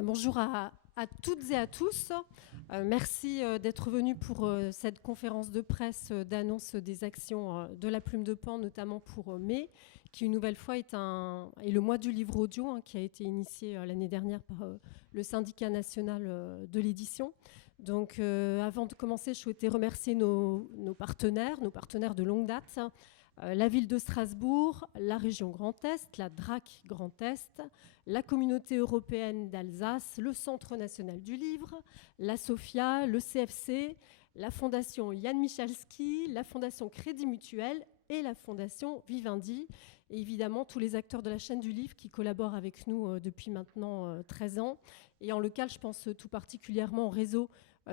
Bonjour à toutes et à tous. Merci d'être venus pour cette conférence de presse d'annonce des actions de la Plume de Pan, notamment pour mai, qui une nouvelle fois est le mois du livre audio, qui a été initié l'année dernière par le syndicat national de l'édition. Donc avant de commencer, je souhaitais remercier nos partenaires de longue date. La ville de Strasbourg, la région Grand Est, la DRAC Grand Est, la communauté européenne d'Alsace, le Centre national du livre, la SOFIA, le CFC, la fondation Jan Michalski, la fondation Crédit Mutuel et la fondation Vivendi. Et évidemment, tous les acteurs de la chaîne du livre qui collaborent avec nous depuis maintenant 13 ans. Et en local, je pense tout particulièrement au réseau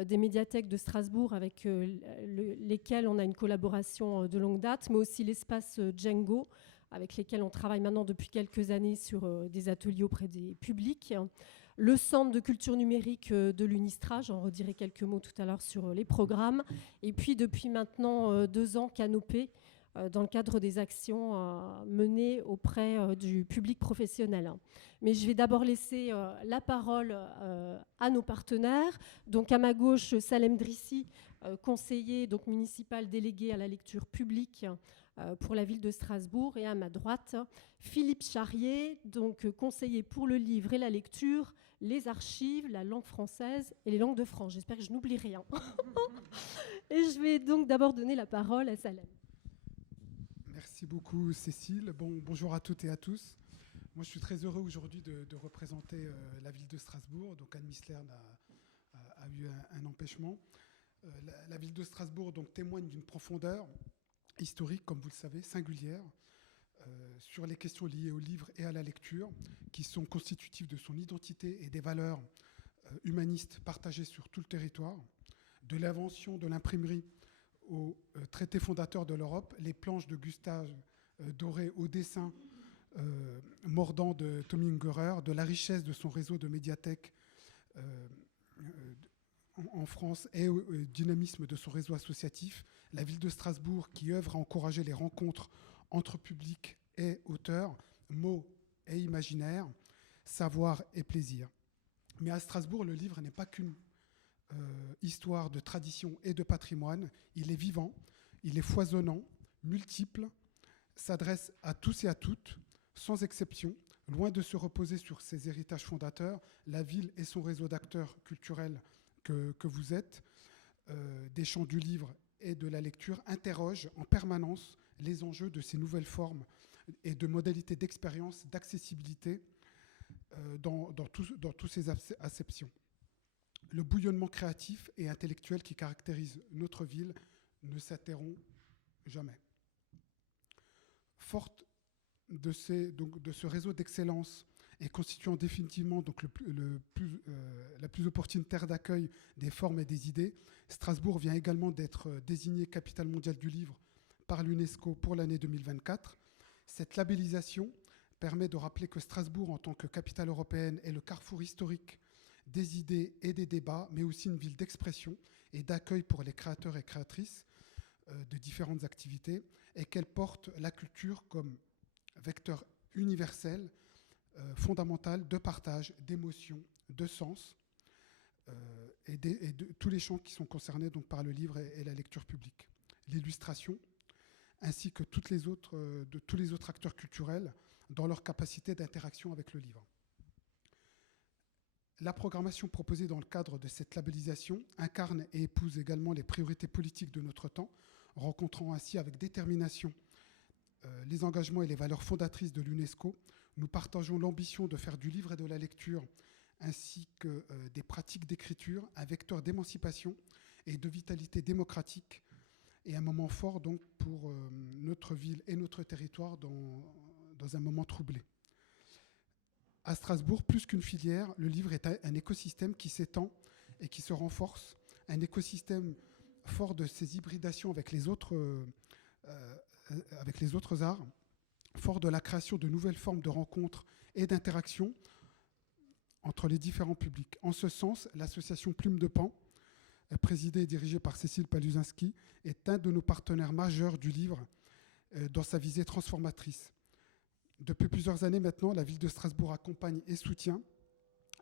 des médiathèques de Strasbourg avec lesquelles on a une collaboration de longue date, mais aussi l'espace Django, avec lesquels on travaille maintenant depuis quelques années sur des ateliers auprès des publics. Le Centre de culture numérique de l'Unistra, j'en redirai quelques mots tout à l'heure sur les programmes. Et puis depuis maintenant 2 ans, Canopée, dans le cadre des actions menées auprès du public professionnel. Mais je vais d'abord laisser la parole à nos partenaires. Donc à ma gauche, Salem Drissi, conseiller donc, municipal délégué à la lecture publique pour la ville de Strasbourg. Et à ma droite, Philippe Charrier, donc conseiller pour le livre et la lecture, les archives, la langue française et les langues de France. J'espère que je n'oublie rien. Et je vais donc d'abord donner la parole à Salem. Merci beaucoup Cécile. Bonjour à toutes et à tous. Moi je suis très heureux aujourd'hui de représenter la ville de Strasbourg. Donc Anne Missler a eu un empêchement. La ville de Strasbourg donc, témoigne d'une profondeur historique, comme vous le savez, singulière, sur les questions liées au livre et à la lecture, qui sont constitutives de son identité et des valeurs humanistes partagées sur tout le territoire, de l'invention de l'imprimerie au traité fondateur de l'Europe, les planches de Gustave Doré au dessin mordant de Tommy Ungerer, de la richesse de son réseau de médiathèques en France et au dynamisme de son réseau associatif, la ville de Strasbourg qui œuvre à encourager les rencontres entre public et auteurs, mots et imaginaire, savoir et plaisir. Mais à Strasbourg, le livre n'est pas qu'une histoire de tradition et de patrimoine. Il est vivant, il est foisonnant, multiple, s'adresse à tous et à toutes, sans exception. Loin de se reposer sur ses héritages fondateurs, la ville et son réseau d'acteurs culturels que vous êtes, des champs du livre et de la lecture, interrogent en permanence les enjeux de ces nouvelles formes et de modalités d'expérience, d'accessibilité dans toutes ces acceptions. Le bouillonnement créatif et intellectuel qui caractérise notre ville ne s'interrompt jamais. Forte de ce réseau d'excellence et constituant définitivement donc la plus opportune terre d'accueil des formes et des idées, Strasbourg vient également d'être désignée capitale mondiale du livre par l'UNESCO pour l'année 2024. Cette labellisation permet de rappeler que Strasbourg, en tant que capitale européenne, est le carrefour historique des idées et des débats, mais aussi une ville d'expression et d'accueil pour les créateurs et créatrices de différentes activités, et qu'elle porte la culture comme vecteur universel, fondamental de partage, d'émotion, de sens, et de tous les champs qui sont concernés donc, par le livre et la lecture publique. L'illustration, ainsi que tous les autres acteurs culturels dans leur capacité d'interaction avec le livre. La programmation proposée dans le cadre de cette labellisation incarne et épouse également les priorités politiques de notre temps, rencontrant ainsi avec détermination les engagements et les valeurs fondatrices de l'UNESCO. Nous partageons l'ambition de faire du livre et de la lecture, ainsi que des pratiques d'écriture, un vecteur d'émancipation et de vitalité démocratique, et un moment fort donc pour notre ville et notre territoire dans un moment troublé. À Strasbourg, plus qu'une filière, le livre est un écosystème qui s'étend et qui se renforce, un écosystème fort de ses hybridations avec les autres arts, fort de la création de nouvelles formes de rencontres et d'interactions entre les différents publics. En ce sens, l'association Plume de Pan, présidée et dirigée par Cécile Paluzinski, est un de nos partenaires majeurs du livre dans sa visée transformatrice. Depuis plusieurs années maintenant, la ville de Strasbourg accompagne et soutient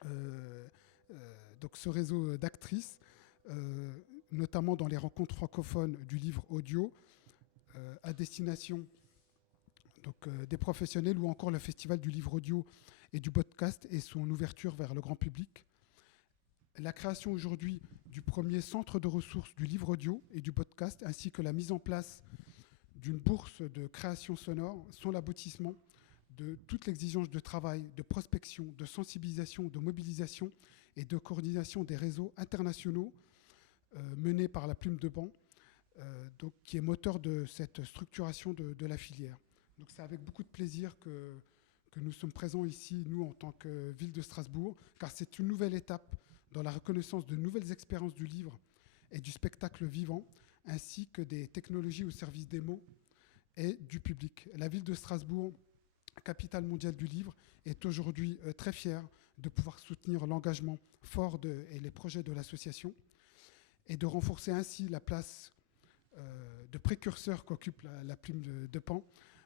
Donc ce réseau d'actrices, notamment dans les rencontres francophones du livre audio, à destination des professionnels, ou encore le festival du livre audio et du podcast et son ouverture vers le grand public. La création aujourd'hui du premier centre de ressources du livre audio et du podcast, ainsi que la mise en place d'une bourse de création sonore, sont l'aboutissement de toute l'exigence de travail, de prospection, de sensibilisation, de mobilisation et de coordination des réseaux internationaux menés par la Plume de Pan, qui est moteur de cette structuration de la filière. Donc c'est avec beaucoup de plaisir que nous sommes présents ici, nous, en tant que ville de Strasbourg, car c'est une nouvelle étape dans la reconnaissance de nouvelles expériences du livre et du spectacle vivant, ainsi que des technologies au service des mots et du public. La ville de Strasbourg, capitale mondiale du livre, est aujourd'hui très fière de pouvoir soutenir l'engagement fort et les projets de l'association et de renforcer ainsi la place de précurseur qu'occupe la Plume de Pan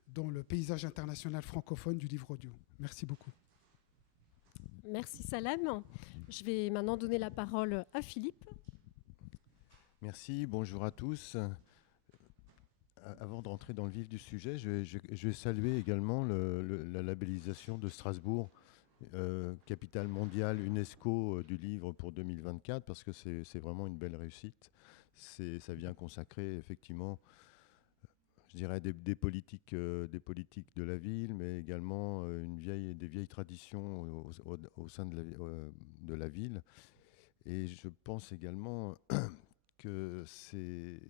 dans le paysage international francophone du livre audio. Merci beaucoup. Merci Salem. Je vais maintenant donner la parole à Philippe. Merci, bonjour à tous. Avant de rentrer dans le vif du sujet, je vais saluer également la labellisation de Strasbourg, capitale mondiale UNESCO du livre pour 2024, parce que c'est vraiment une belle réussite. Ça vient consacrer effectivement, je dirais, des politiques de la ville, mais également des vieilles traditions au sein de la ville. Et je pense également que c'est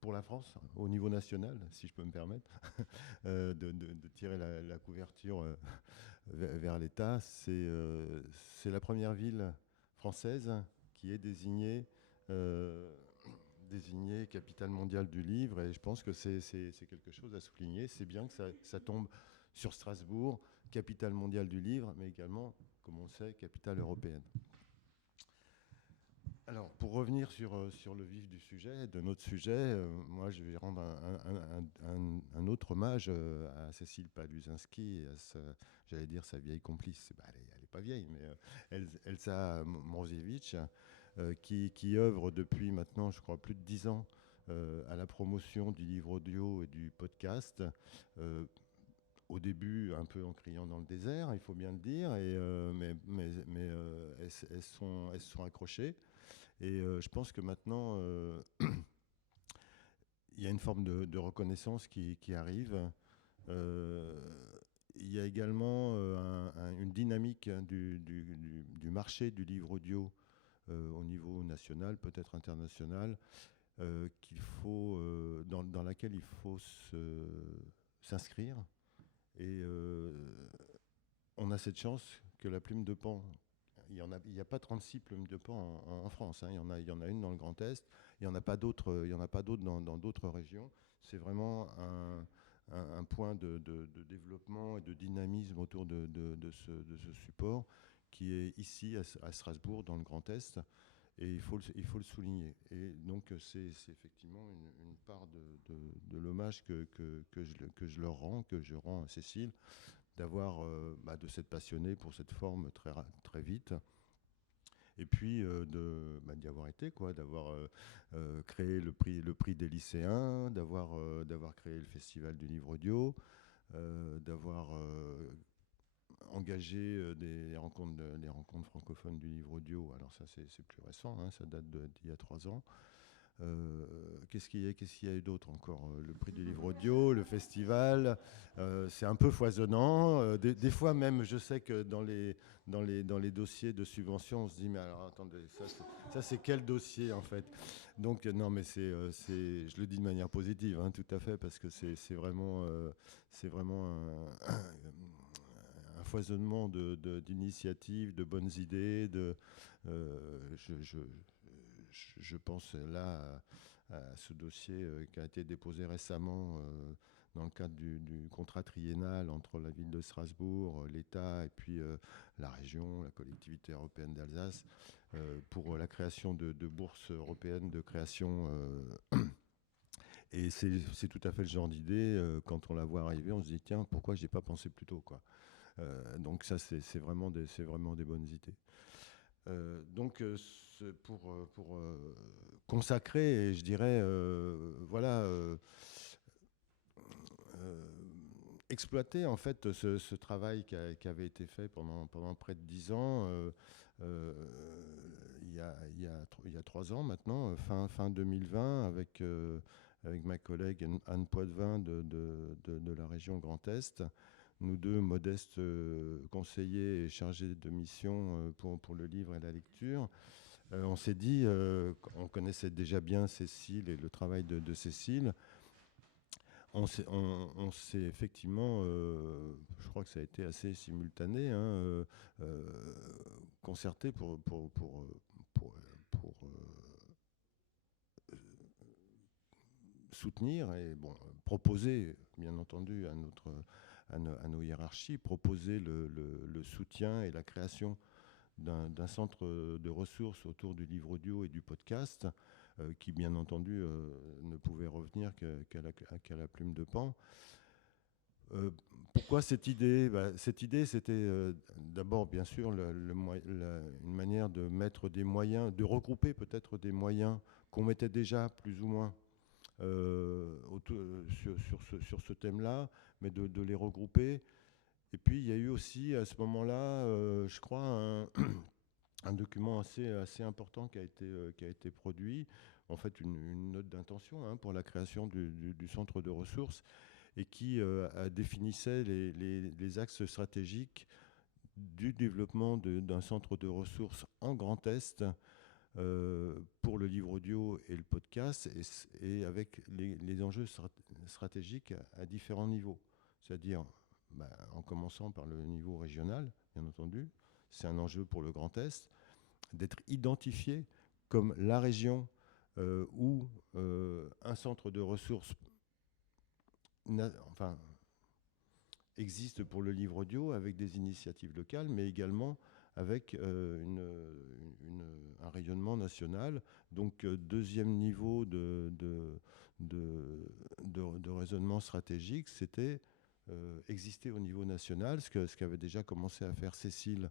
pour la France, au niveau national, si je peux me permettre, de tirer la couverture vers l'État. C'est la première ville française qui est désignée capitale mondiale du livre, et je pense que c'est quelque chose à souligner. C'est bien que ça tombe sur Strasbourg, capitale mondiale du livre, mais également, comme on sait, capitale européenne. Alors, pour revenir sur le vif du sujet, de notre sujet, moi je vais rendre un autre hommage à Cécile Paluzinski et j'allais dire sa vieille complice. Elle n'est pas vieille, mais Elsa Mroziewicz, qui œuvre depuis maintenant, je crois, plus de 10 ans à la promotion du livre audio et du podcast. Au début, un peu en criant dans le désert, il faut bien le dire, mais elles se sont accrochées. Et je pense que maintenant, il y a une forme de reconnaissance qui arrive. Il y a également une dynamique du marché du livre audio au niveau national, peut-être international, dans laquelle il faut s'inscrire. Et on a cette chance que la Plume de Pan, il n'y a pas 36 plumes de pan en France. Hein. Il y en a une dans le Grand Est. Il n'y en a pas d'autres dans d'autres régions. C'est vraiment un point de développement et de dynamisme autour de ce support qui est ici à Strasbourg, dans le Grand Est. Et il faut le souligner. Et donc, c'est effectivement une part de l'hommage que je leur rends, que je rends à Cécile, de s'être passionné pour cette forme très vite, et puis d'y avoir été, d'avoir créé le prix des lycéens, d'avoir créé le festival du livre audio, d'avoir engagé les rencontres francophones du livre audio. Alors ça c'est plus récent, hein, ça date d'il y a 3 ans. Qu'est-ce qu'il y a eu d'autre encore? Le prix du livre audio, le festival, c'est un peu foisonnant. Des fois même, je sais que dans les dossiers de subvention, on se dit mais alors attendez, ça c'est quel dossier en fait? Donc non, mais je le dis de manière positive, hein, tout à fait, parce que c'est vraiment un foisonnement d'initiatives, de bonnes idées. Je pense là à ce dossier qui a été déposé récemment dans le cadre du contrat triennal entre la ville de Strasbourg, l'État et puis la région, la collectivité européenne d'Alsace, pour la création de bourses européennes de création. Et c'est tout à fait le genre d'idée, quand on la voit arriver, on se dit tiens, pourquoi je n'y ai pas pensé plus tôt, quoi. Donc ça, c'est vraiment des bonnes idées. Donc pour consacrer, et je dirais, voilà, exploiter en fait ce travail qui avait été fait pendant près de 10 ans, il y a 3 ans maintenant, fin 2020, avec ma collègue Anne Poitvin de la région Grand Est, nous deux modestes conseillers et chargés de mission pour le livre et la lecture. On s'est dit, on connaissait déjà bien Cécile et le travail de Cécile. On s'est effectivement, je crois que ça a été assez simultané, hein, concerté pour soutenir et proposer, bien entendu, à nos hiérarchies, proposer le soutien et la création d'un centre de ressources autour du livre audio et du podcast, qui, bien entendu, ne pouvait revenir qu'à la plume de Pan. Pourquoi cette idée ? Cette idée, c'était d'abord, bien sûr, une manière de mettre des moyens, de regrouper peut-être des moyens qu'on mettait déjà plus ou moins sur ce thème-là, mais de les regrouper. Et puis, il y a eu aussi, à ce moment-là, je crois, un document assez important qui a été produit, en fait une note d'intention, hein, pour la création du centre de ressources, et qui définissait les axes stratégiques du développement d'un centre de ressources en Grand Est pour le livre audio et le podcast, et avec les enjeux stratégiques à différents niveaux. C'est-à-dire, en commençant par le niveau régional, bien entendu, c'est un enjeu pour le Grand Est, d'être identifié comme la région où un centre de ressources existe pour le livre audio, avec des initiatives locales, mais également avec un rayonnement national. Donc, deuxième niveau de raisonnement stratégique, c'était exister au niveau national, ce qu'avait déjà commencé à faire Cécile,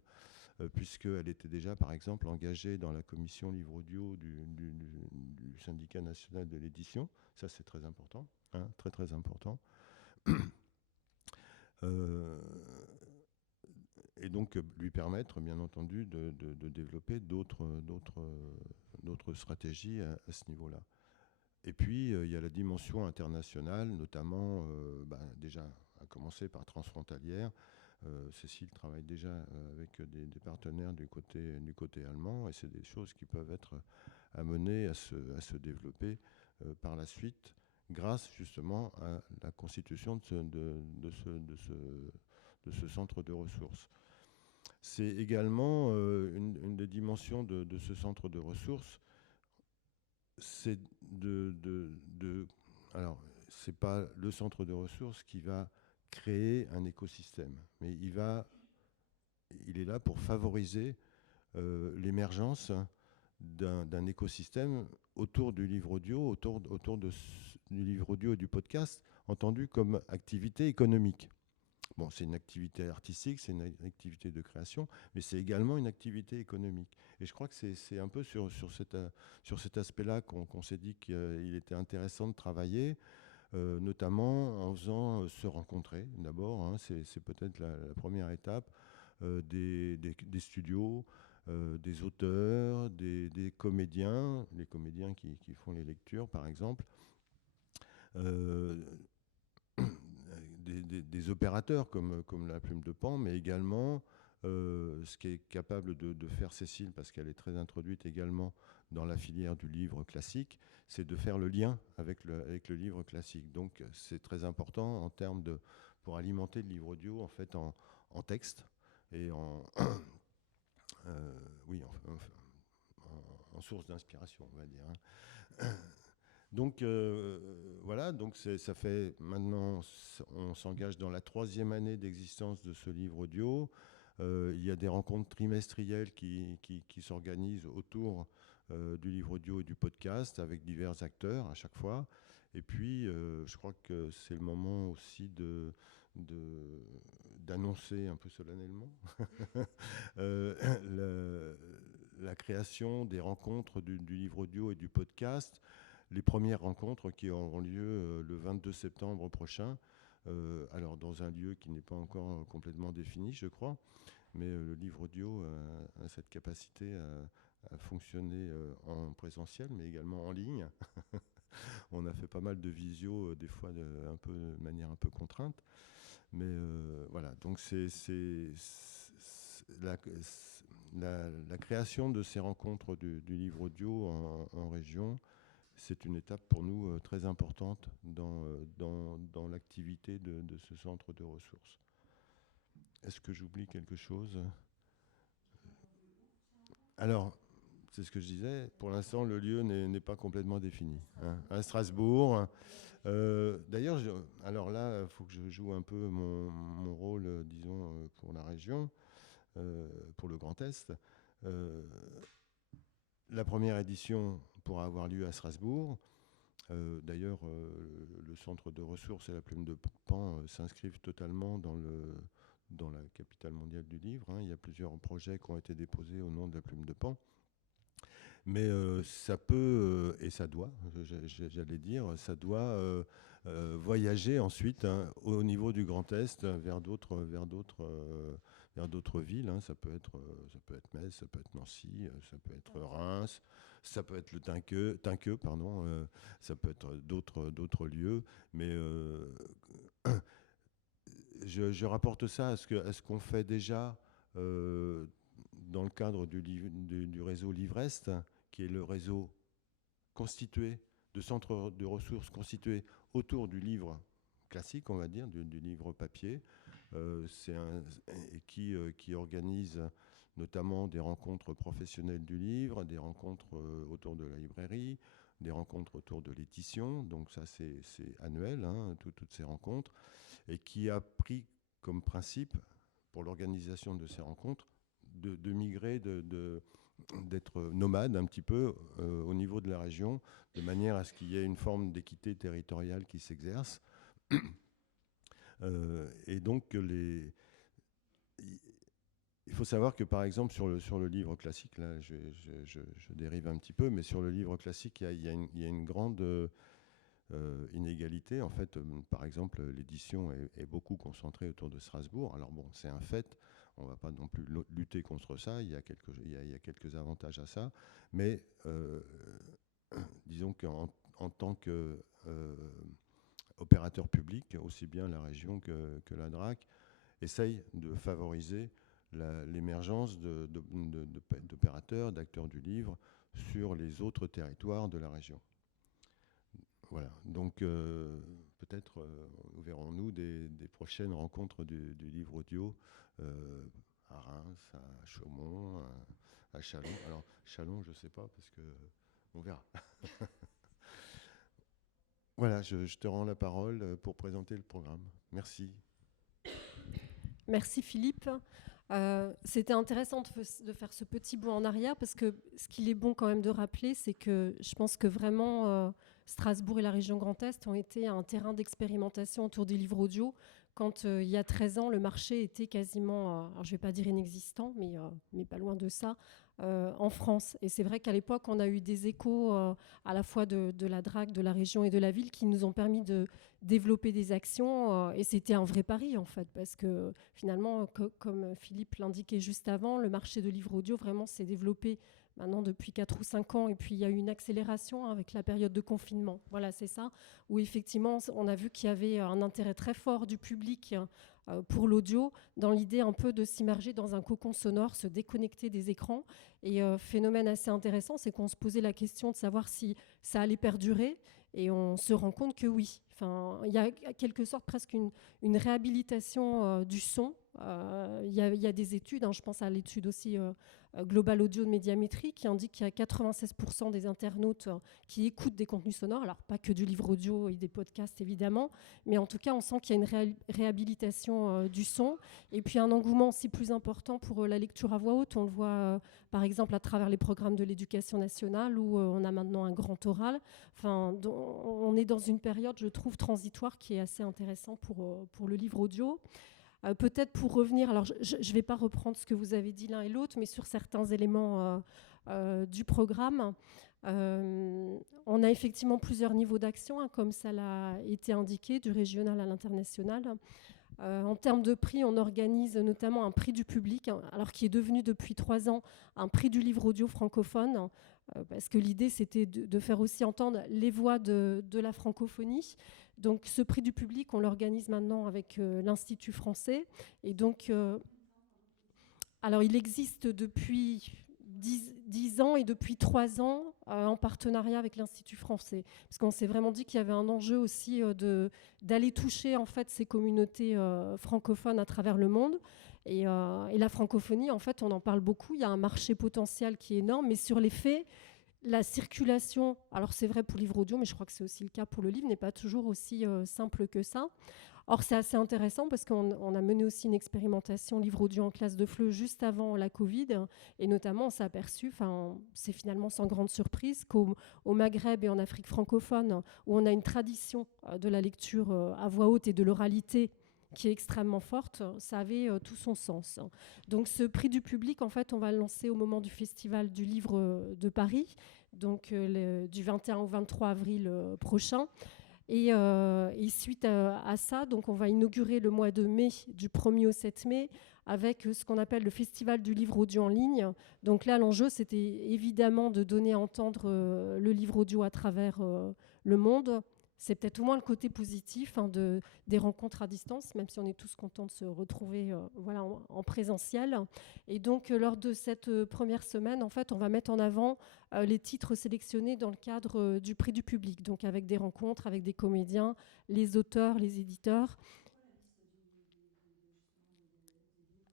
puisqu'elle était déjà, par exemple, engagée dans la commission livre audio du syndicat national de l'édition. Ça, c'est très important, hein, très très important. Et donc lui permettre, bien entendu, de développer d'autres stratégies à ce niveau-là. Et puis, il y a la dimension internationale, notamment, déjà, à commencer par transfrontalière. Cécile travaille déjà avec des partenaires du côté allemand, et c'est des choses qui peuvent être amenées à se développer par la suite, grâce justement à la constitution de ce centre de ressources. C'est également une des dimensions de ce centre de ressources, c'est alors, c'est pas le centre de ressources qui va créer un écosystème, mais il est là pour favoriser l'émergence d'un écosystème autour du livre audio, autour du livre audio et du podcast, entendu comme activité économique. Bon, c'est une activité artistique, c'est une activité de création, mais c'est également une activité économique. Et je crois que c'est un peu sur cet aspect-là qu'on s'est dit qu'il était intéressant de travailler, notamment en faisant se rencontrer d'abord, hein, c'est peut-être la première étape, des studios, des auteurs, des comédiens, les comédiens qui font les lectures par exemple, des opérateurs comme la plume de Pan, mais également ce qui est capable de faire Cécile, parce qu'elle est très introduite également dans la filière du livre classique, c'est de faire le lien avec le livre classique. Donc c'est très important en termes pour alimenter le livre audio en fait en texte et en source d'inspiration, on va dire, hein. Donc voilà, donc ça fait maintenant, on s'engage dans la 3e année d'existence de ce livre audio. Il y a des rencontres trimestrielles qui s'organisent autour du livre audio et du podcast, avec divers acteurs à chaque fois. Et puis, je crois que c'est le moment aussi d'annoncer un peu solennellement la création des rencontres du livre audio et du podcast. Les premières rencontres qui auront lieu le 22 septembre prochain, alors dans un lieu qui n'est pas encore complètement défini, je crois, mais le livre audio a cette capacité à fonctionner en présentiel, mais également en ligne. On a fait pas mal de visio, des fois de manière un peu contrainte. Mais voilà, donc la création de ces rencontres du livre audio en région, c'est une étape pour nous très importante dans l'activité de ce centre de ressources. Est-ce que j'oublie quelque chose ? Alors, c'est ce que je disais, pour l'instant, le lieu n'est pas complètement défini. À Strasbourg. D'ailleurs, alors là, il faut que je joue un peu mon rôle, disons, pour la région, pour le Grand Est. La première édition pourra avoir lieu à Strasbourg. D'ailleurs, le centre de ressources et la Plume de Pan s'inscrivent totalement dans la capitale mondiale du livre. Il y a plusieurs projets qui ont été déposés au nom de la Plume de Pan. Mais ça peut, et ça doit, j'allais dire, ça doit voyager ensuite au niveau du Grand Est vers d'autres villes. Ça peut être Metz, ça peut être Nancy, ça peut être Reims, ça peut être le Tinqueux, pardon, ça peut être d'autres lieux. Mais je rapporte ça à ce qu'on fait déjà dans le cadre du réseau Livrest, qui est le réseau constitué de centres de ressources constitués autour du livre classique, on va dire, du livre papier, qui organise notamment des rencontres professionnelles du livre, des rencontres autour de la librairie, des rencontres autour de l'édition. Donc ça, c'est annuel, toutes ces rencontres, et qui a pris comme principe, pour l'organisation de ces rencontres, de migrer, d'être nomade un petit peu au niveau de la région, de manière à ce qu'il y ait une forme d'équité territoriale qui s'exerce. Et donc, il faut savoir que, par exemple, sur le livre classique, là, je dérive un petit peu, mais sur le livre classique, il y a une grande inégalité. En fait, par exemple, l'édition est beaucoup concentrée autour de Strasbourg. Alors bon, c'est un fait. On ne va pas non plus lutter contre ça. Il y a quelques avantages à ça. Mais disons qu'en tant qu'opérateur public, aussi bien la région que la DRAC essaye de favoriser l'émergence d'opérateurs, d'acteurs du livre sur les autres territoires de la région. Voilà, donc peut-être verrons-nous des prochaines rencontres du livre audio à Reims, à Chaumont, à Châlons. Alors Châlons, je ne sais pas, parce qu'on verra. Voilà, je te rends la parole pour présenter le programme. Merci. Merci Philippe. C'était intéressant de faire ce petit bond en arrière, parce que ce qu'il est bon quand même de rappeler, c'est que je pense que vraiment Strasbourg et la région Grand Est ont été un terrain d'expérimentation autour des livres audio. Quand il y a 13 ans, le marché était quasiment, alors je ne vais pas dire inexistant, mais pas loin de ça, en France. Et c'est vrai qu'à l'époque, on a eu des échos à la fois de la DRAC, de la région et de la ville, qui nous ont permis de développer des actions. Et c'était un vrai pari, en fait, parce que finalement, comme Philippe l'indiquait juste avant, le marché de livres audio vraiment s'est développé maintenant depuis 4 ou 5 ans, et puis il y a eu une accélération avec la période de confinement. Voilà, c'est ça, où effectivement, on a vu qu'il y avait un intérêt très fort du public pour l'audio, dans l'idée un peu de s'immerger dans un cocon sonore, se déconnecter des écrans. Et phénomène assez intéressant, c'est qu'on se posait la question de savoir si ça allait perdurer, et on se rend compte que oui. Enfin, il y a en quelque sorte presque une réhabilitation du son. Il y a des études, je pense à l'étude aussi Global Audio de Médiamétrie, qui indique qu'il y a 96% des internautes qui écoutent des contenus sonores, alors pas que du livre audio et des podcasts évidemment, mais en tout cas on sent qu'il y a une réhabilitation du son, et puis un engouement aussi plus important pour la lecture à voix haute. On le voit par exemple à travers les programmes de l'éducation nationale, où on a maintenant un grand oral. Enfin, on est dans une période, je trouve, trouve transitoire, qui est assez intéressant pour le livre audio. Peut-être pour revenir, alors je ne vais pas reprendre ce que vous avez dit l'un et l'autre, mais sur certains éléments du programme, on a effectivement plusieurs niveaux d'action, comme ça l'a été indiqué, du régional à l'international. En termes de prix, on organise notamment un prix du public, alors qui est devenu depuis 3 ans un prix du livre audio francophone, parce que l'idée c'était de faire aussi entendre les voix de la francophonie. Donc ce prix du public, on l'organise maintenant avec l'Institut français. Et donc, alors il existe depuis 10 ans et depuis 3 ans en partenariat avec l'Institut français. Parce qu'on s'est vraiment dit qu'il y avait un enjeu aussi d'aller toucher en fait ces communautés francophones à travers le monde. Et la francophonie, en fait, on en parle beaucoup. Il y a un marché potentiel qui est énorme, mais sur les faits, la circulation, alors c'est vrai pour le livre audio, mais je crois que c'est aussi le cas pour le livre, n'est pas toujours aussi simple que ça. Or, c'est assez intéressant parce qu'on a mené aussi une expérimentation livre audio en classe de FLE juste avant la Covid. Et notamment, on s'est aperçu, c'est finalement sans grande surprise, qu'au Maghreb et en Afrique francophone, où on a une tradition de la lecture à voix haute et de l'oralité qui est extrêmement forte, ça avait tout son sens. Donc ce prix du public, en fait, on va le lancer au moment du Festival du livre de Paris, donc du 21 au 23 avril prochain. Et suite à ça, donc on va inaugurer le mois de mai, du 1er au 7 mai, avec ce qu'on appelle le Festival du livre audio en ligne. Donc là, l'enjeu, c'était évidemment de donner à entendre le livre audio à travers le monde. C'est peut-être au moins le côté positif des rencontres à distance, même si on est tous contents de se retrouver en présentiel. Et donc, lors de cette première semaine, en fait, on va mettre en avant les titres sélectionnés dans le cadre du prix du public, donc avec des rencontres avec des comédiens, les auteurs, les éditeurs.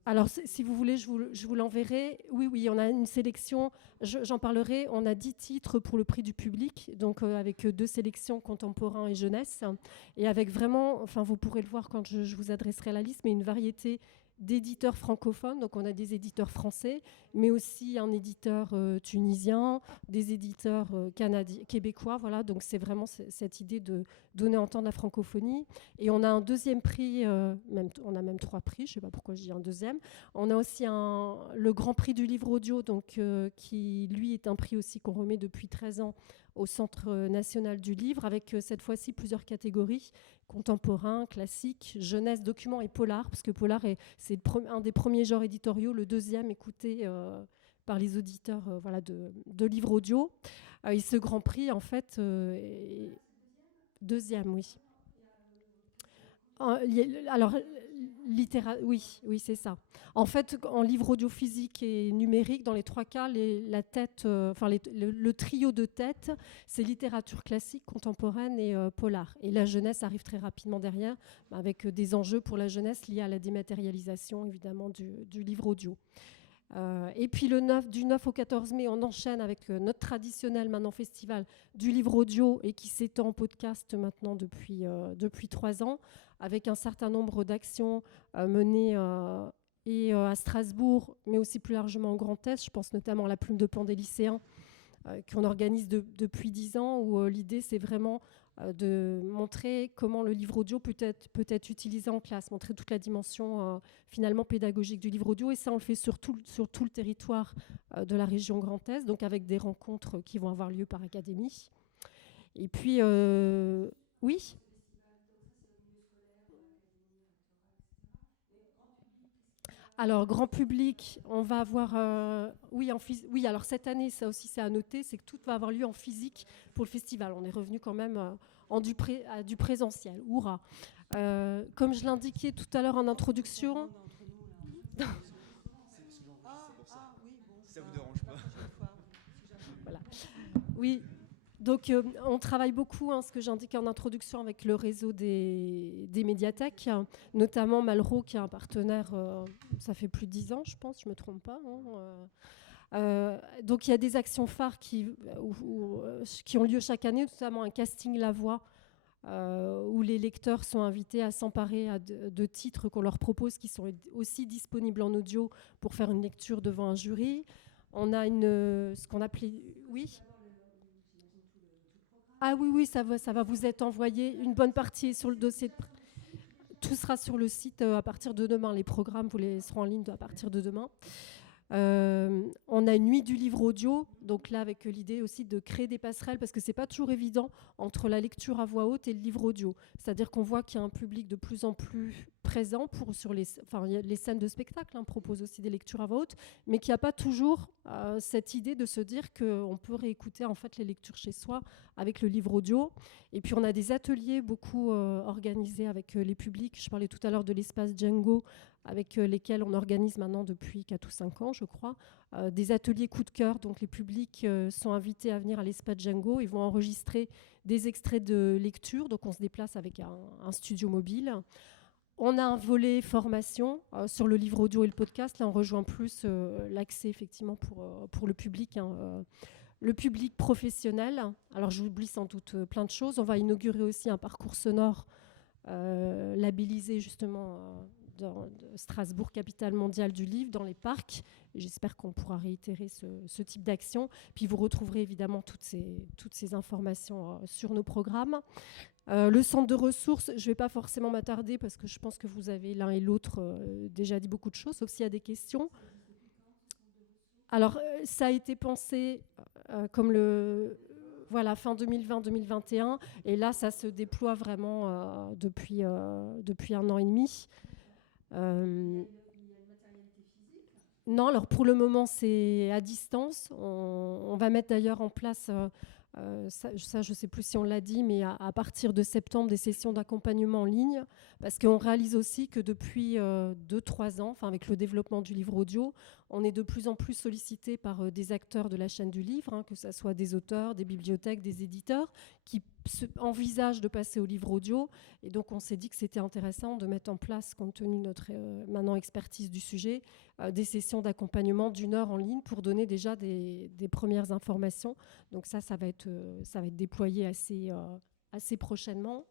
Alors, si vous voulez, je vous l'enverrai. Oui, on a une sélection, j'en parlerai. On a 10 titres pour le prix du public, donc avec 2 sélections contemporains et jeunesse. Et avec vraiment, vous pourrez le voir quand je vous adresserai la liste, mais une variété d'éditeurs francophones. Donc, on a des éditeurs français, mais aussi un éditeur tunisien, des éditeurs québécois. Voilà, donc c'est vraiment cette idée de donner à entendre la francophonie. Et on a un deuxième prix, on a même 3 prix, je ne sais pas pourquoi je dis un deuxième. On a aussi le Grand Prix du livre audio, donc, qui, lui, est un prix aussi qu'on remet depuis 13 ans au Centre national du livre, avec cette fois-ci plusieurs catégories, contemporain, classique, jeunesse, document et polar, parce que polar, c'est un des premiers genres éditoriaux, le deuxième écouté par les auditeurs de livres audio. Et ce Grand Prix, en fait, est deuxième, oui. Alors, oui, c'est ça. En fait, en livre audio physique et numérique, dans les 3 cas, le trio de tête, c'est littérature classique, contemporaine et polar. Et la jeunesse arrive très rapidement derrière, avec des enjeux pour la jeunesse liés à la dématérialisation, évidemment, du livre audio. Et puis du 9 au 14 mai, on enchaîne avec notre traditionnel maintenant festival du livre audio et qui s'étend en podcast maintenant depuis 3 ans, avec un certain nombre d'actions menées à Strasbourg, mais aussi plus largement au Grand Est. Je pense notamment à la Plume de Pan des lycéens qu'on organise depuis 10 ans, où l'idée c'est vraiment de montrer comment le livre audio peut être utilisé en classe, montrer toute la dimension finalement pédagogique du livre audio. Et ça, on le fait sur tout le territoire de la région Grand Est, donc avec des rencontres qui vont avoir lieu par académie. Et puis, oui. Alors, grand public, on va avoir... oui, alors cette année, ça aussi c'est à noter, c'est que tout va avoir lieu en physique pour le festival. On est revenu quand même à du présentiel. Hourra. Comme je l'indiquais tout à l'heure en introduction... Ça vous dérange pas. Voilà. Oui. Donc, on travaille beaucoup, ce que j'indiquais en introduction, avec le réseau des médiathèques, notamment Malraux, qui est un partenaire, ça fait plus de 10 ans, je pense, je ne me trompe pas. Donc, il y a des actions phares qui ont lieu chaque année, notamment un casting La Voix, où les lecteurs sont invités à s'emparer de titres qu'on leur propose, qui sont aussi disponibles en audio pour faire une lecture devant un jury. On a ce qu'on appelait... Oui. Ah oui, ça va vous être envoyé. Une bonne partie est sur le dossier. Tout sera sur le site à partir de demain. Les programmes, vous les seront en ligne à partir de demain. On a une nuit du livre audio, donc là avec l'idée aussi de créer des passerelles, parce que c'est pas toujours évident entre la lecture à voix haute et le livre audio. C'est-à-dire qu'on voit qu'il y a un public de plus en plus présent sur les scènes de spectacle, proposent aussi des lectures à voix haute, mais qu'il n'y a pas toujours cette idée de se dire qu'on peut réécouter en fait les lectures chez soi avec le livre audio. Et puis on a des ateliers beaucoup organisés avec les publics. Je parlais tout à l'heure de l'espace Django, avec lesquels on organise maintenant depuis 4 ou 5 ans, je crois, des ateliers coup de cœur. Donc les publics sont invités à venir à l'espace Django. Ils vont enregistrer des extraits de lecture. Donc on se déplace avec un studio mobile. On a un volet formation sur le livre audio et le podcast. Là, on rejoint plus l'accès effectivement pour le public, le public professionnel. Alors j'oublie sans doute plein de choses. On va inaugurer aussi un parcours sonore labellisé justement dans Strasbourg, capitale mondiale du livre, dans les parcs. Et j'espère qu'on pourra réitérer ce type d'action. Puis vous retrouverez évidemment toutes ces informations sur nos programmes. Le centre de ressources, je ne vais pas forcément m'attarder parce que je pense que vous avez l'un et l'autre déjà dit beaucoup de choses, sauf s'il y a des questions. Alors, ça a été pensé comme fin 2020-2021. Et là, ça se déploie vraiment depuis 1 an et demi. Non, alors pour le moment, c'est à distance. On va mettre d'ailleurs en place, ça je ne sais plus si on l'a dit, mais à partir de septembre, des sessions d'accompagnement en ligne, parce qu'on réalise aussi que depuis 2-3 ans, avec le développement du livre audio, on est de plus en plus sollicité par des acteurs de la chaîne du livre, que ce soit des auteurs, des bibliothèques, des éditeurs, qui envisagent de passer au livre audio. Et donc, on s'est dit que c'était intéressant de mettre en place, compte tenu de notre maintenant expertise du sujet, des sessions d'accompagnement d'1 heure en ligne pour donner déjà des premières informations. Donc ça va être déployé assez prochainement.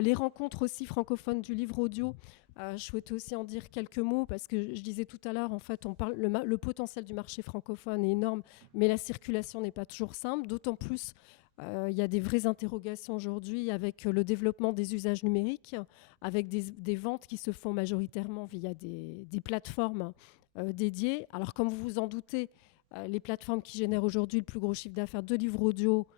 Les rencontres aussi francophones du livre audio, je souhaitais aussi en dire quelques mots parce que je disais tout à l'heure, en fait, on parle le potentiel du marché francophone est énorme, mais la circulation n'est pas toujours simple, d'autant plus il y a des vraies interrogations aujourd'hui avec le développement des usages numériques, avec des ventes qui se font majoritairement via des plateformes dédiées. Alors, comme vous vous en doutez, les plateformes qui génèrent aujourd'hui le plus gros chiffre d'affaires de livres audio,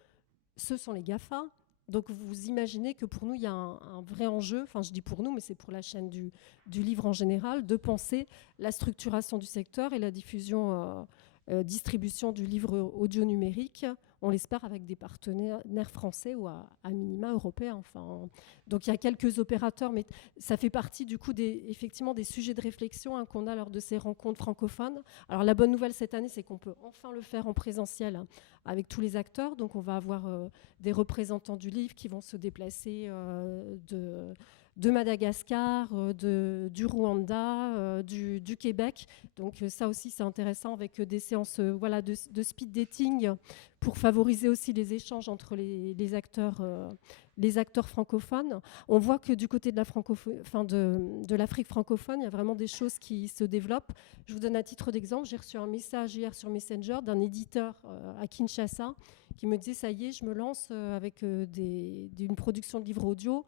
ce sont les GAFA. Donc, vous imaginez que pour nous, il y a un vrai enjeu, enfin je dis pour nous, mais c'est pour la chaîne du livre en général, de penser la structuration du secteur et la diffusion, distribution du livre audio numérique, on l'espère avec des partenaires français ou à minima européens. Donc il y a quelques opérateurs, mais ça fait partie du coup effectivement des sujets de réflexion qu'on a lors de ces rencontres francophones. Alors la bonne nouvelle cette année, c'est qu'on peut enfin le faire en présentiel avec tous les acteurs. Donc on va avoir des représentants du livre qui vont se déplacer de Madagascar, du Rwanda, du Québec. Donc ça aussi, c'est intéressant avec des séances de speed dating pour favoriser aussi les échanges entre les acteurs francophones. On voit que du côté de l'Afrique francophone, il y a vraiment des choses qui se développent. Je vous donne un titre d'exemple. J'ai reçu un message hier sur Messenger d'un éditeur à Kinshasa qui me disait « ça y est, je me lance avec une production de livres audio ».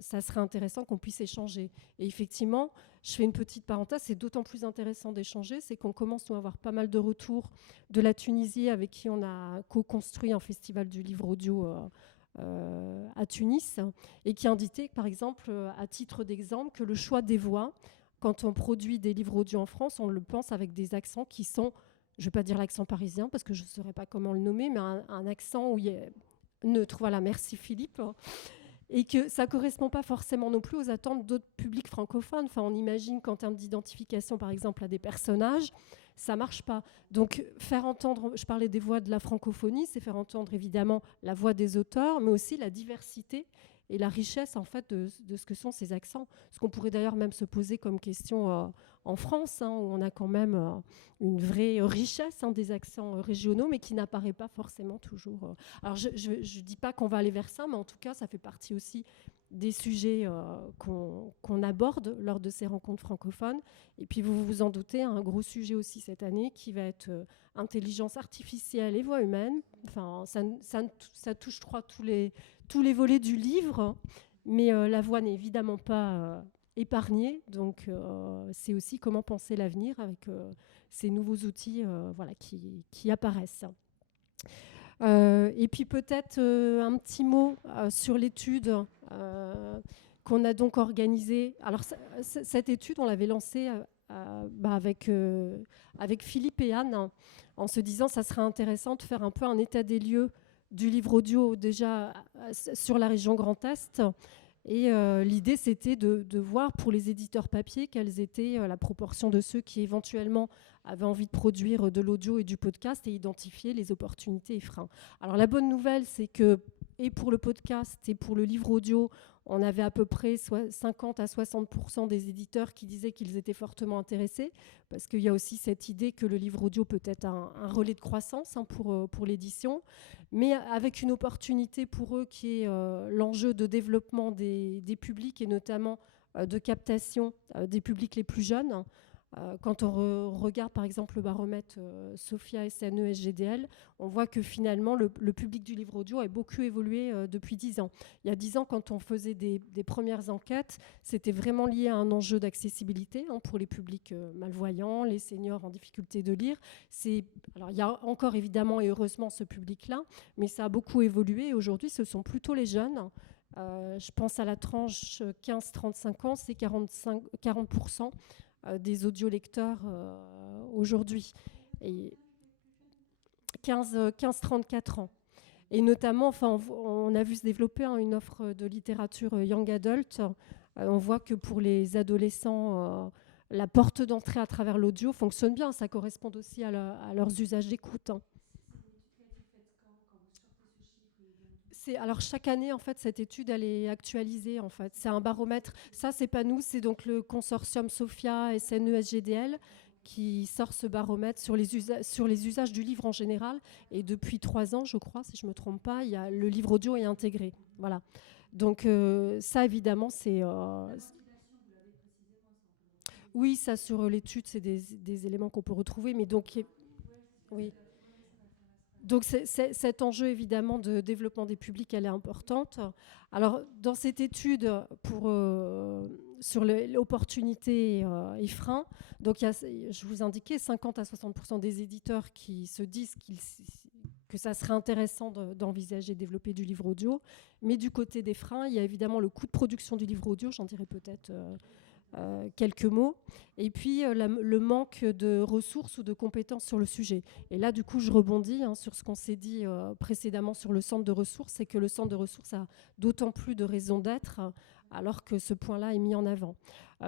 Ça serait intéressant qu'on puisse échanger. Et effectivement, je fais une petite parenthèse, c'est d'autant plus intéressant d'échanger, c'est qu'on commence à avoir pas mal de retours de la Tunisie avec qui on a co-construit un festival du livre audio à Tunis et qui indiquait, par exemple, à titre d'exemple, que le choix des voix, quand on produit des livres audio en France, on le pense avec des accents qui sont, je ne vais pas dire l'accent parisien parce que je ne saurais pas comment le nommer, mais un accent où il est neutre. Voilà, merci Philippe. Et que ça ne correspond pas forcément non plus aux attentes d'autres publics francophones. On imagine qu'en termes d'identification, par exemple, à des personnages, ça ne marche pas. Donc, faire entendre, je parlais des voix de la francophonie, c'est faire entendre évidemment la voix des auteurs, mais aussi la diversité et la richesse en fait, de ce que sont ces accents. Ce qu'on pourrait d'ailleurs même se poser comme question en France, où on a quand même une vraie richesse des accents régionaux, mais qui n'apparaît pas forcément toujours. Alors, je ne dis pas qu'on va aller vers ça, mais en tout cas, ça fait partie aussi des sujets qu'on aborde lors de ces rencontres francophones. Et puis, vous vous en doutez, un gros sujet aussi cette année qui va être intelligence artificielle et voix humaine. Enfin, ça touche, je crois, tous les volets du livre, mais la voix n'est évidemment pas épargnée. Donc, c'est aussi comment penser l'avenir avec ces nouveaux outils qui apparaissent. Et puis peut-être un petit mot sur l'étude qu'on a donc organisée. Alors cette étude, on l'avait lancée avec Philippe et Anne, en se disant ça serait intéressant de faire un peu un état des lieux du livre audio déjà sur la région Grand Est. Et l'idée, c'était de voir pour les éditeurs papier quelles étaient la proportion de ceux qui éventuellement avaient envie de produire de l'audio et du podcast et identifier les opportunités et freins. Alors la bonne nouvelle, c'est que et pour le podcast et pour le livre audio, on avait à peu près 50 à 60% des éditeurs qui disaient qu'ils étaient fortement intéressés, parce qu'il y a aussi cette idée que le livre audio peut être un relais de croissance pour l'édition, mais avec une opportunité pour eux qui est l'enjeu de développement des publics et notamment de captation des publics les plus jeunes. Quand on regarde par exemple le baromètre SOFIA SNE SGDL, on voit que finalement le public du livre audio a beaucoup évolué depuis 10 ans. Il y a 10 ans, quand on faisait des premières enquêtes, c'était vraiment lié à un enjeu d'accessibilité pour les publics malvoyants, les seniors en difficulté de lire. Alors il y a encore évidemment et heureusement ce public-là, mais ça a beaucoup évolué et aujourd'hui ce sont plutôt les jeunes. Je pense à la tranche 15-35 ans, c'est 40% des audiolecteurs aujourd'hui, et 15-34 ans. Et notamment, on a vu se développer une offre de littérature young adult. On voit que pour les adolescents, la porte d'entrée à travers l'audio fonctionne bien. Ça correspond aussi à leurs usages d'écoute. Alors chaque année, en fait, cette étude, elle est actualisée. En fait, c'est un baromètre. Ça, c'est pas nous, c'est donc le consortium SOFIA SNE SGDL qui sort ce baromètre sur les usages du livre en général. Et depuis 3 ans, je crois, si je me trompe pas, le livre audio est intégré. Voilà. Donc ça, évidemment, c'est. Oui, ça sur l'étude, c'est des éléments qu'on peut retrouver, mais donc oui. Donc cet enjeu évidemment de développement des publics, elle est importante. Alors dans cette étude sur l'opportunité et freins, donc je vous indiquais 50 à 60% des éditeurs qui se disent que ça serait intéressant d'envisager de développer du livre audio. Mais du côté des freins, il y a évidemment le coût de production du livre audio, j'en dirais peut-être quelques mots, et puis le manque de ressources ou de compétences sur le sujet. Et là, du coup, je rebondis sur ce qu'on s'est dit précédemment sur le centre de ressources, c'est que le centre de ressources a d'autant plus de raison d'être alors que ce point-là est mis en avant.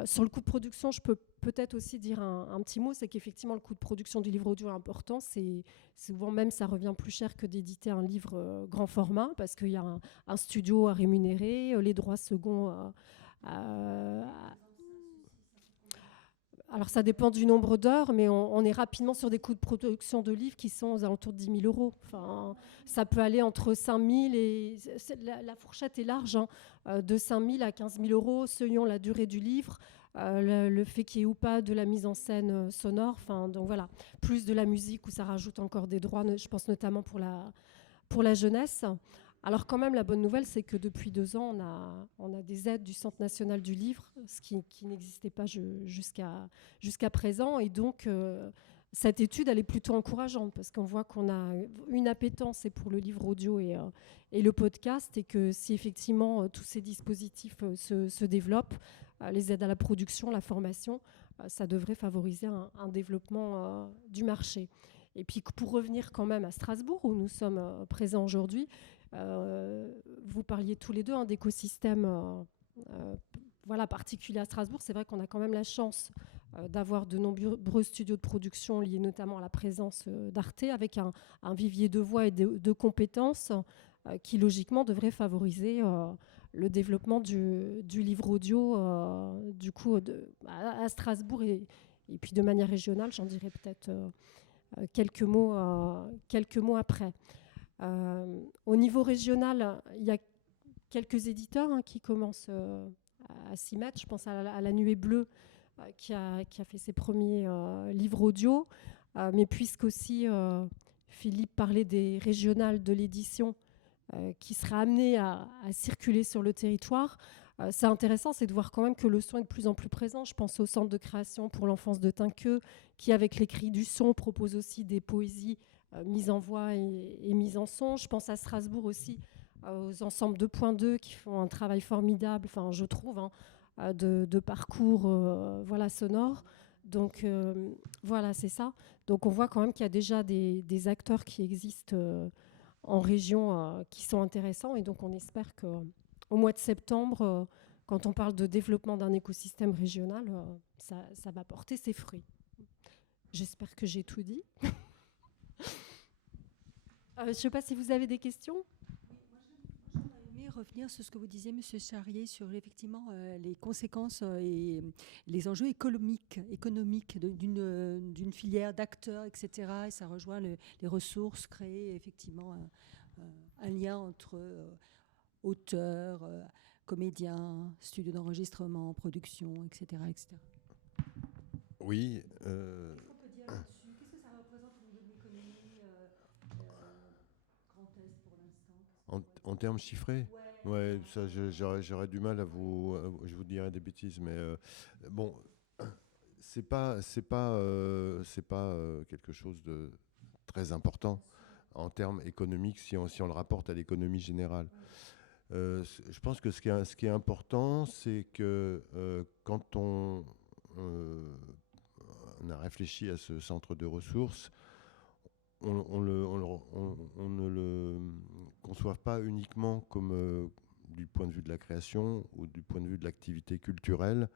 Sur le coût de production, je peux peut-être aussi dire un petit mot, c'est qu'effectivement, le coût de production du livre audio est important. C'est souvent même, ça revient plus cher que d'éditer un livre grand format, parce qu'il y a un studio à rémunérer, les droits seconds alors ça dépend du nombre d'heures, mais on est rapidement sur des coûts de production de livres qui sont aux alentours de 10 000 euros. Enfin, ça peut aller entre 5 000 et... La fourchette est large, de 5 000 à 15 000 euros selon la durée du livre, le fait qu'il y ait ou pas de la mise en scène sonore. Enfin, donc voilà, plus de la musique où ça rajoute encore des droits, je pense notamment pour la jeunesse. Alors quand même, la bonne nouvelle, c'est que depuis 2 ans, on a des aides du Centre national du livre, ce qui n'existait pas jusqu'à présent. Et donc, cette étude, elle est plutôt encourageante, parce qu'on voit qu'on a une appétence pour le livre audio et le podcast, et que si effectivement tous ces dispositifs se développent, les aides à la production, la formation, ça devrait favoriser un développement du marché. Et puis pour revenir quand même à Strasbourg, où nous sommes présents aujourd'hui, vous parliez tous les deux d'écosystème particulier à Strasbourg. C'est vrai qu'on a quand même la chance d'avoir de nombreux studios de production liés notamment à la présence d'Arte, avec un vivier de voix et de compétences. qui logiquement devrait favoriser le développement du livre audio du coup à Strasbourg et puis de manière régionale, j'en dirais peut-être quelques mots après. Au niveau régional, il y a quelques éditeurs qui commencent à s'y mettre. Je pense à la Nuée Bleue qui a fait ses premiers livres audio, mais puisqu'aussi Philippe parlait des régionales de l'édition qui sera amené à circuler sur le territoire. C'est intéressant, c'est de voir quand même que le son est de plus en plus présent. Je pense au Centre de création pour l'enfance de Tinqueux, qui, avec les cris du son, propose aussi des poésies mises en voix et mises en son. Je pense à Strasbourg aussi, aux ensembles 2.2 qui font un travail formidable, je trouve, de parcours sonore. Donc voilà, c'est ça. Donc on voit quand même qu'il y a déjà des acteurs qui existent en région qui sont intéressants. Et donc on espère qu'au mois de septembre, quand on parle de développement d'un écosystème régional, ça va porter ses fruits. J'espère que j'ai tout dit. Je ne sais pas si vous avez des questions. Revenir sur ce que vous disiez, Monsieur Charrier, sur effectivement les conséquences et les enjeux économiques d'une filière d'acteurs, etc. Et ça rejoint les ressources, créer effectivement un lien entre auteurs, comédiens, studios d'enregistrement, production, etc., etc. Oui. Qu'est-ce qu'on peut dire là-dessus ? Qu'est-ce que ça représente au niveau de l'économie Grand Est pour l'instant ? En termes chiffrés ? Ouais, ça, j'aurais du mal je vous dirais des bêtises, mais bon, c'est pas quelque chose de très important en termes économiques si on le rapporte à l'économie générale. Je pense que ce qui est important, c'est que quand on a réfléchi à ce centre de ressources, on ne le conçoive pas uniquement comme du point de vue de la création ou du point de vue de l'activité culturelle,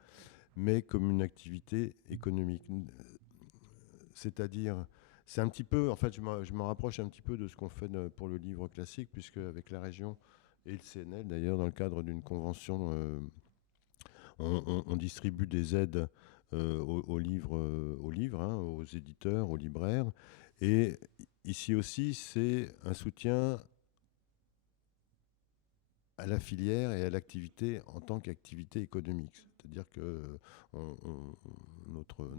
mais comme une activité économique. C'est-à-dire, c'est un petit peu, en fait, je me rapproche un petit peu de ce qu'on fait pour le livre classique, puisque avec la région et le CNL, d'ailleurs, dans le cadre d'une convention, on distribue des aides aux livres, aux éditeurs, aux libraires. Et ici aussi, c'est un soutien à la filière et à l'activité en tant qu'activité économique. C'est-à-dire que notre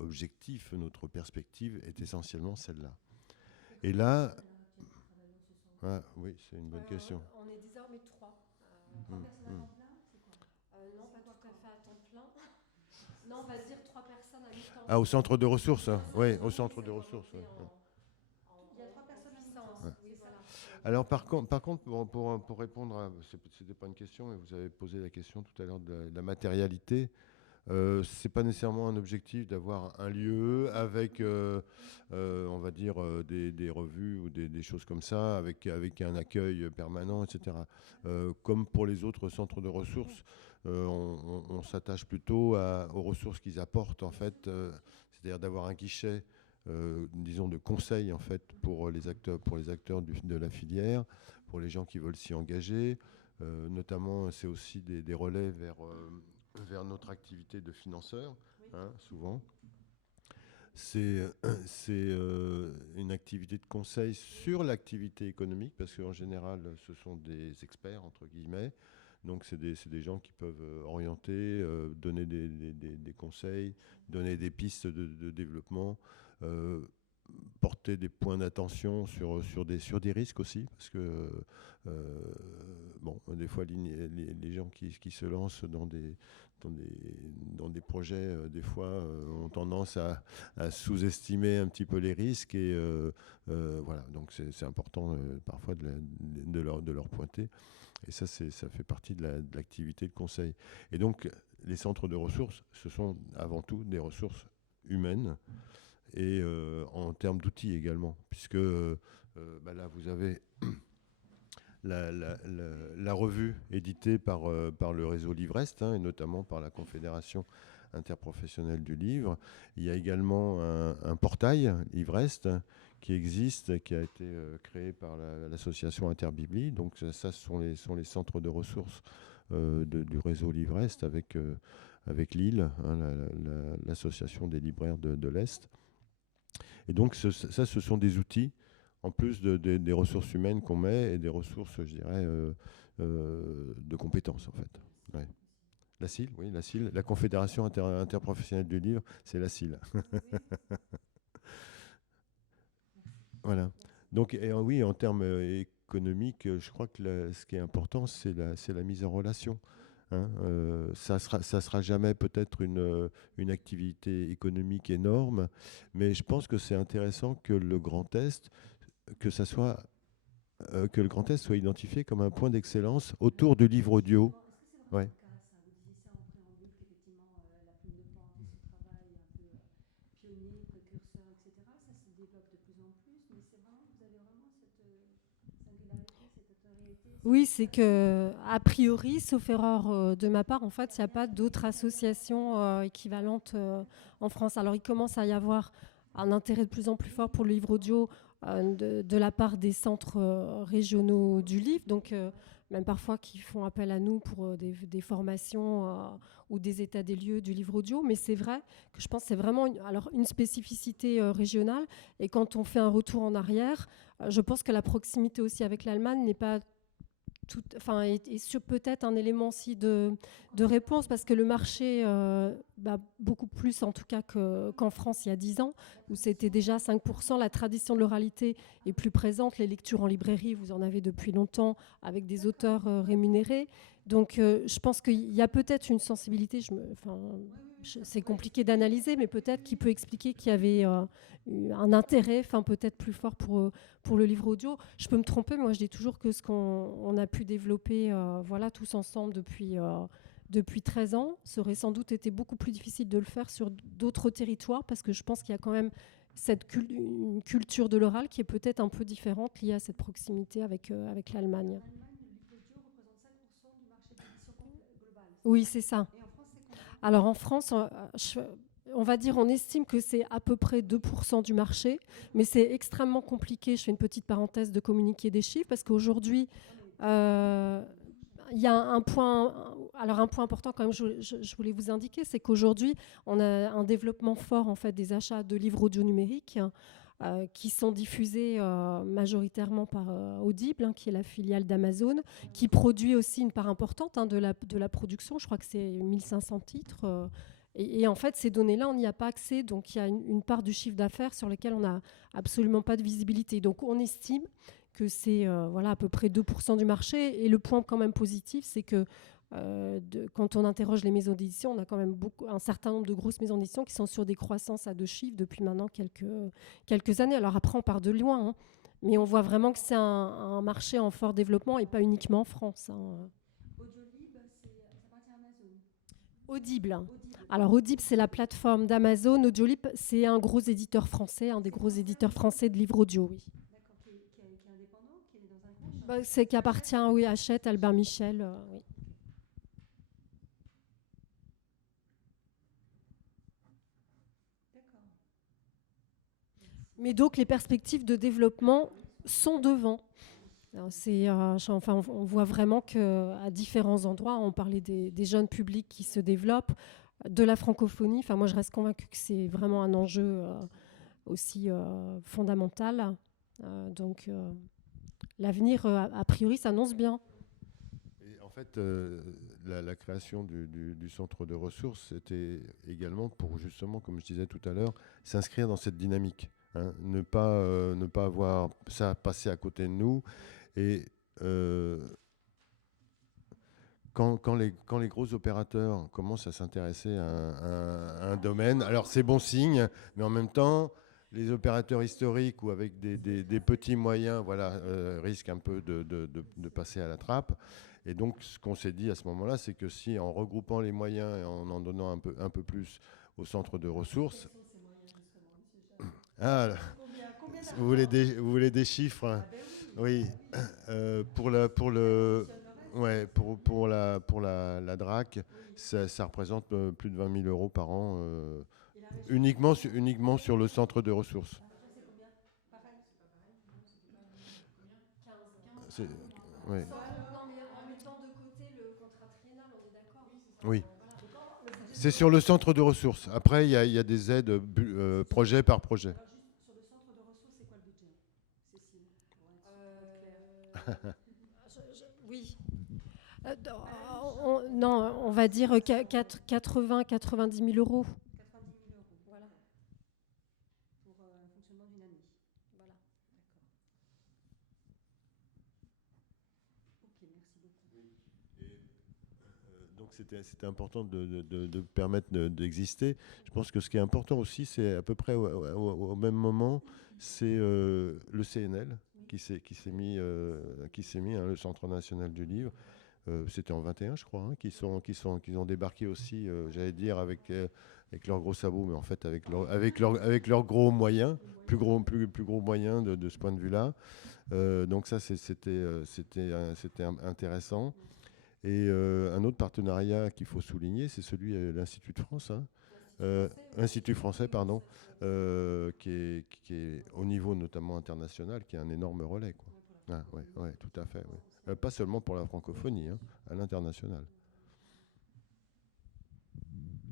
objectif, notre perspective est essentiellement celle-là. Et là, oui, c'est une bonne question. On est désormais 3. 3 personnes à temps plein, c'est quoi non, pas tout à fait à temps plein. Non, on va dire 3 personnes à mi-temps. Ah, au centre de ressources, oui, au centre de ressources. Ouais. Il y a 3 personnes à mi-temps. Ouais. Oui, voilà. Alors, par contre pour répondre à... C'était pas une question, mais vous avez posé la question tout à l'heure de la matérialité. C'est pas nécessairement un objectif d'avoir un lieu avec, on va dire, des revues ou des choses comme ça, avec un accueil permanent, etc. Comme pour les autres centres de ressources, on s'attache plutôt aux ressources qu'ils apportent, en fait, c'est-à-dire d'avoir un guichet, disons, de conseil, en fait, pour les acteurs de la filière, pour les gens qui veulent s'y engager. Notamment, c'est aussi des relais vers notre activité de financeur, souvent. C'est une activité de conseil sur l'activité économique, parce qu'en général, ce sont des experts, entre guillemets. Donc, c'est des gens qui peuvent orienter, donner des conseils, donner des pistes de développement, porter des points d'attention sur des risques aussi, parce que des fois les gens qui se lancent dans des projets, des fois ont tendance à sous-estimer un petit peu les risques, et voilà, donc c'est important parfois de leur pointer, et ça fait partie de l'activité de conseil. Et donc les centres de ressources, ce sont avant tout des ressources humaines, et en termes d'outils également, puisque là vous avez la revue éditée par le réseau Livrest, et notamment par la Confédération interprofessionnelle du livre. Il y a également un portail Livrest qui existe, qui a été créé par l'association Interbibli. Donc ça, ce sont les centres de ressources du réseau Livrest avec Lille, hein, l'association des libraires de l'Est. Et donc ce sont des outils, en plus des ressources humaines qu'on met et des ressources, je dirais, de compétences, en fait. Ouais. La CIL, oui, la CIL, la Confédération interprofessionnelle du livre, c'est la CIL. Voilà. Donc, oui, en termes économiques, je crois que ce qui est important, c'est la mise en relation. Hein. Ça sera jamais peut-être une activité économique énorme, mais je pense que c'est intéressant que le Grand Est, que le Grand Est soit identifié comme un point d'excellence autour du livre audio. Ouais. Oui, c'est que, a priori, sauf erreur de ma part, en fait, il n'y a pas d'autres associations équivalentes en France. Alors, il commence à y avoir un intérêt de plus en plus fort pour le livre audio de la part des centres régionaux du livre, donc même parfois qui font appel à nous pour des formations ou des états des lieux du livre audio. Mais c'est vrai que je pense que c'est vraiment une spécificité régionale. Et quand on fait un retour en arrière, je pense que la proximité aussi avec l'Allemagne n'est pas est peut-être un élément aussi de réponse, parce que le marché, beaucoup plus en tout cas qu'en France il y a 10 ans, où c'était déjà 5%, la tradition de l'oralité est plus présente, les lectures en librairie, vous en avez depuis longtemps, avec des auteurs rémunérés. Donc je pense qu'il y a peut-être une sensibilité, c'est compliqué d'analyser, mais peut-être qui peut expliquer qu'il y avait un intérêt peut-être plus fort pour le livre audio. Je peux me tromper, mais moi je dis toujours que ce qu'on a pu développer tous ensemble depuis 13 ans, ça aurait sans doute été beaucoup plus difficile de le faire sur d'autres territoires, parce que je pense qu'il y a quand même une culture de l'oral qui est peut-être un peu différente, liée à cette proximité avec l'Allemagne. Oui, c'est ça. Alors en France, on va dire, on estime que c'est à peu près 2% du marché, mais c'est extrêmement compliqué, je fais une petite parenthèse, de communiquer des chiffres, parce qu'aujourd'hui, il y a un point important quand même, je voulais vous indiquer, c'est qu'aujourd'hui, on a un développement fort en fait, des achats de livres audio numériques qui sont diffusés majoritairement par Audible, qui est la filiale d'Amazon, qui produit aussi une part importante de la production. Je crois que c'est 1500 titres. Et en fait, ces données-là, on n'y a pas accès. Donc, il y a une part du chiffre d'affaires sur laquelle on n'a absolument pas de visibilité. Donc, on estime que c'est à peu près 2% du marché. Et le point quand même positif, c'est que quand on interroge les maisons d'édition, on a quand même un certain nombre de grosses maisons d'édition qui sont sur des croissances à 2 chiffres depuis maintenant quelques années. Alors après, on part de loin, hein, mais on voit vraiment que c'est un marché en fort développement et pas uniquement en France. Audible. Alors Audible, c'est la plateforme d'Amazon. Audiolib, c'est un gros éditeur français, un des gros éditeurs français de livres audio, oui. Qui est indépendant, qui est dans un groupe. C'est qui appartient, oui, à Hachette, Albert Michel, oui. Mais donc, les perspectives de développement sont devant. On voit vraiment qu'à différents endroits, on parlait des jeunes publics qui se développent, de la francophonie. Moi, je reste convaincue que c'est vraiment un enjeu aussi fondamental. Donc, l'avenir, a priori, s'annonce bien. Et en fait, la création du centre de ressources, c'était également pour, justement, comme je disais tout à l'heure, s'inscrire dans cette dynamique. Hein, ne pas avoir ça passer à côté de nous. Et quand les gros opérateurs commencent à s'intéresser à un domaine, alors c'est bon signe, mais en même temps, les opérateurs historiques ou avec des petits moyens risquent un peu de passer à la trappe. Et donc, ce qu'on s'est dit à ce moment-là, c'est que si, en regroupant les moyens et en donnant un peu plus au centre de ressources... Ah, vous voulez des chiffres, hein? Oui. Pour la DRAC, ça représente plus de 20 000 euros par an, uniquement sur le centre de ressources. Ouais. Non, mais en mettant de côté le contrat triennal, on est d'accord. Oui. C'est sur le centre de ressources. Après, il y a des aides projet par projet. Alors juste sur le centre de ressources, c'est quoi le budget, Cécile, pour être clair? Oui. Non, on va dire 80-90 000 euros. 90 000 euros. Voilà. Pour le fonctionnement d'une année. Voilà. D'accord. Ok, merci beaucoup. Donc c'était important de permettre d'exister. Je pense que ce qui est important aussi, c'est à peu près au même moment, c'est le CNL qui s'est mis, le Centre national du livre. C'était en 21, je crois, qui ont débarqué aussi, j'allais dire, avec leurs gros sabots, mais en fait avec leurs gros moyens, plus gros moyens de ce point de vue-là. Donc ça, c'était intéressant. Et un autre partenariat qu'il faut souligner, c'est celui de l'Institut de France, Institut français, pardon, qui est au niveau notamment international, qui est un énorme relais, quoi. Ouais, tout à fait. Ouais. Pas seulement pour la francophonie, à l'international.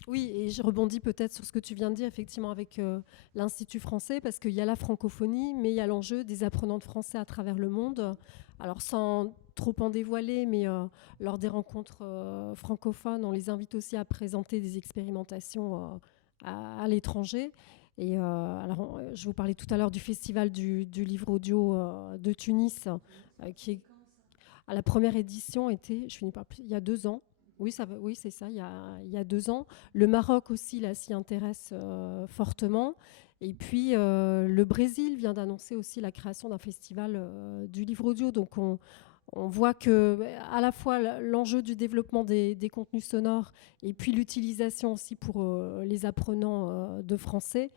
Oui, et je rebondis peut-être sur ce que tu viens de dire, effectivement, avec l'Institut français, parce qu'il y a la francophonie, mais il y a l'enjeu des apprenants de français à travers le monde. Alors, sans trop en dévoiler, mais lors des rencontres francophones, on les invite aussi à présenter des expérimentations à l'étranger. Et alors, je vous parlais tout à l'heure du festival du livre audio de Tunis, qui est à la première édition était, je finis par, il y a 2 ans. Oui, c'est ça, il y a 2 ans. Le Maroc aussi, là, s'y intéresse fortement. Et puis, le Brésil vient d'annoncer aussi la création d'un festival du livre audio. Donc, on voit que à la fois l'enjeu du développement des contenus sonores et puis l'utilisation aussi pour les apprenants de français,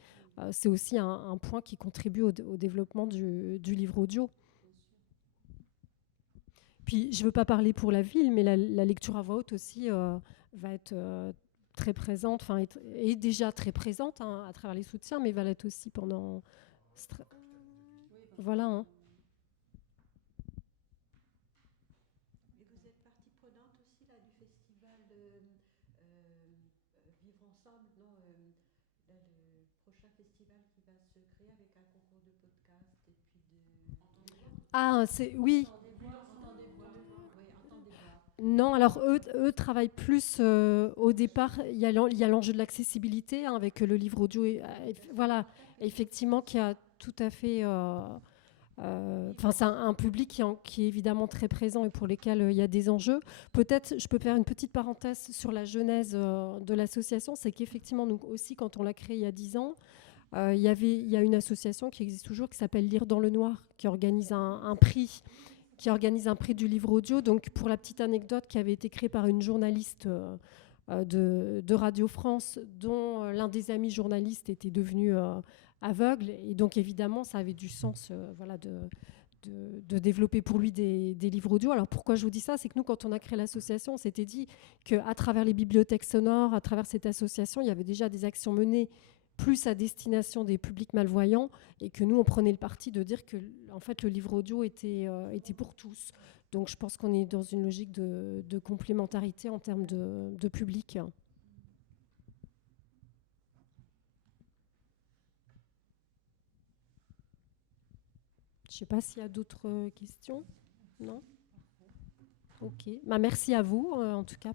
c'est aussi un point qui contribue au développement du livre audio. Puis, je ne veux pas parler pour la ville, mais la lecture à voix haute aussi va être très présente, est déjà très présente à travers les soutiens, mais va l'être aussi pendant... Voilà. Et vous êtes partie prenante aussi là, du festival Vivre Ensemble, non, là, le prochain festival qui va se créer avec un concours de podcast et puis de... Ah, oui. Non, alors eux travaillent plus au départ. Il y a l'enjeu de l'accessibilité avec le livre audio. Voilà, effectivement, qui a tout à fait. C'est un public qui est évidemment très présent et pour lesquels il y a des enjeux. Peut-être, je peux faire une petite parenthèse sur la genèse de l'association. C'est qu'effectivement, nous aussi, quand on l'a créée il y a 10 ans, il y a une association qui existe toujours qui s'appelle Lire dans le Noir, qui organise un prix. Qui organise un prix du livre audio. Donc, pour la petite anecdote, qui avait été créée par une journaliste de Radio France, dont l'un des amis journalistes était devenu aveugle. Et donc, évidemment, ça avait du sens de développer pour lui des livres audio. Alors, pourquoi je vous dis ça? C'est que nous, quand on a créé l'association, on s'était dit qu'à travers les bibliothèques sonores, à travers cette association, il y avait déjà des actions menées plus à destination des publics malvoyants, et que nous, on prenait le parti de dire que en fait, le livre audio était pour tous. Donc, je pense qu'on est dans une logique de complémentarité en termes de public. Je ne sais pas s'il y a d'autres questions. Non ? Ok. Merci à vous, en tout cas,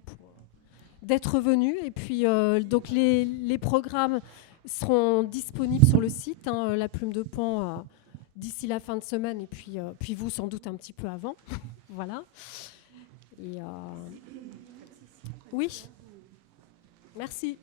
d'être venus. Et puis, donc, les programmes seront disponibles sur le site, La Plume de Pan, d'ici la fin de semaine, et puis vous, sans doute, un petit peu avant. Voilà. Et, oui. Merci.